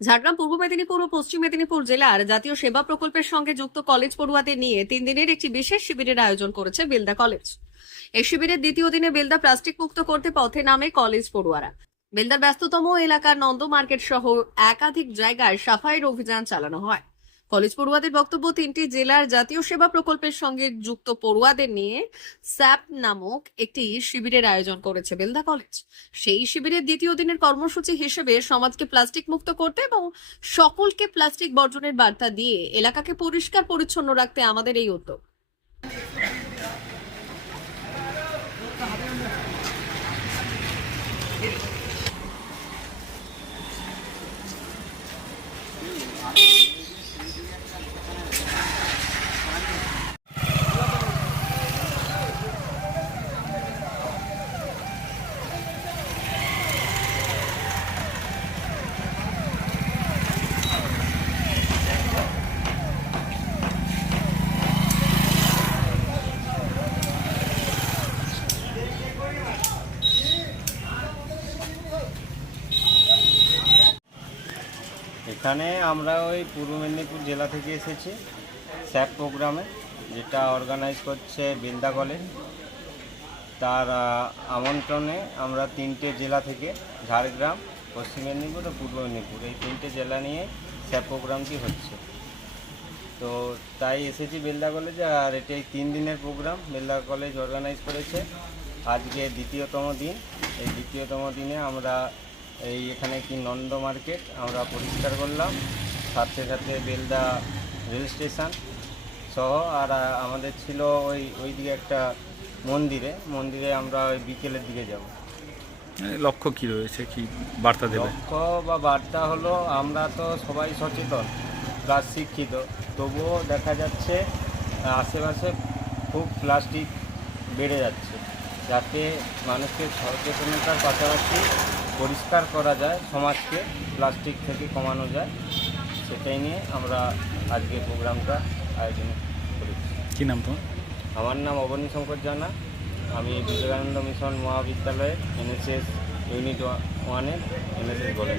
ঝাড়গ্রাম, পূর্ব মেদিনীপুর ও পশ্চিম মেদিনীপুর জেলার জাতীয় সেবা প্রকল্পের সঙ্গে যুক্ত কলেজ পড়ুয়াদের নিয়ে তিন দিনের একটি বিশেষ শিবিরের আয়োজন করেছে বেলদা কলেজ। এই শিবিরের দ্বিতীয় দিনে বেলদা প্লাস্টিক মুক্ত করতে পথে নামে কলেজ পড়ুয়ারা। বেলদার ব্যস্ততম এলাকার নন্দ মার্কেট সহ একাধিক জায়গায় সাফাইয়ের অভিযান চালানো হয়। কলেজ পড়ুয়াদের বক্তব্য তিনটি জেলার জাতীয় সেবা প্রকল্পের সঙ্গে যুক্ত পড়ুয়াদের নিয়ে স্যাপ নামক একটি শিবিরের আয়োজন করেছে বেলদা কলেজ। সেই শিবিরের দ্বিতীয় দিনের কর্মসূচি হিসেবে সমাজকে প্লাস্টিক মুক্ত করতে এবং সকলকে প্লাস্টিক বর্জনের বার্তা দিয়ে এলাকাকে পরিষ্কার পরিচ্ছন্ন রাখতে আমাদের এই উদ্যোগ। এখানে আমরা ওই পূর্ব মেদিনীপুর জেলা থেকে এসেছি, স্যাপ প্রোগ্রামে, যেটা অর্গানাইজ করছে বিন্দা কলেজ তার আমন্ত্রণে আমরা তিনটে জেলা থেকে, ঝাড়গ্রাম, পশ্চিম মেদিনীপুর ও পূর্ব মেদিনীপুর, এই তিনটে জেলা নিয়ে স্যাপ প্রোগ্রামটি হচ্ছে। তো তাই এসেছি বেলদা কলেজে আর এটি এই তিন দিনের প্রোগ্রাম বেলদা কলেজ অর্গানাইজ করেছে। আজকে দ্বিতীয়তম দিন, এই দ্বিতীয়তম দিনে আমরা এই এখানে কি নন্দ মার্কেট আমরা পরিষ্কার করলাম। সাথে সাথে বেলদা রেল স্টেশন সহ আর আমাদের ছিল ওই ওই দিকে একটা মন্দিরে। মন্দিরে আমরা ওই বিকেলের দিকে যাব। মানে লক্ষ্য কি রয়েছে? কি বার্তা দেবে? লক্ষ্য বা বার্তা হলো আমরা তো সবাই সচেতন প্লাস শিক্ষিত। তবুও দেখা যাচ্ছে আশেপাশে খুব প্লাস্টিক বেড়ে যাচ্ছে। যাতে মানুষকে সচেতনতার পাশাপাশি পরিষ্কার করা যায় সমাজকে প্লাস্টিক থেকে কমানো যায় সেটাই নিয়ে আমরা আজকে প্রোগ্রামটা আয়োজন করেছি। কি নাম তোমার? আমার নাম অবনী শঙ্কর জানা। আমি বিবেকানন্দ মিশন মহাবিদ্যালয়ের এনএসএস ইউনিট ওয়ানের এনএসএস বলেন।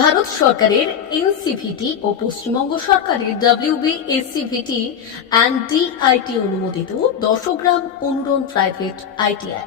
ভারত সরকারের এনসিভিটি ও পশ্চিমবঙ্গ সরকারের ডাব্লিউবি এসসিভিটি অ্যান্ড ডিআইটি অনুমোদিত দশগ্রাম অনুরণ প্রাইভেট আইটিআই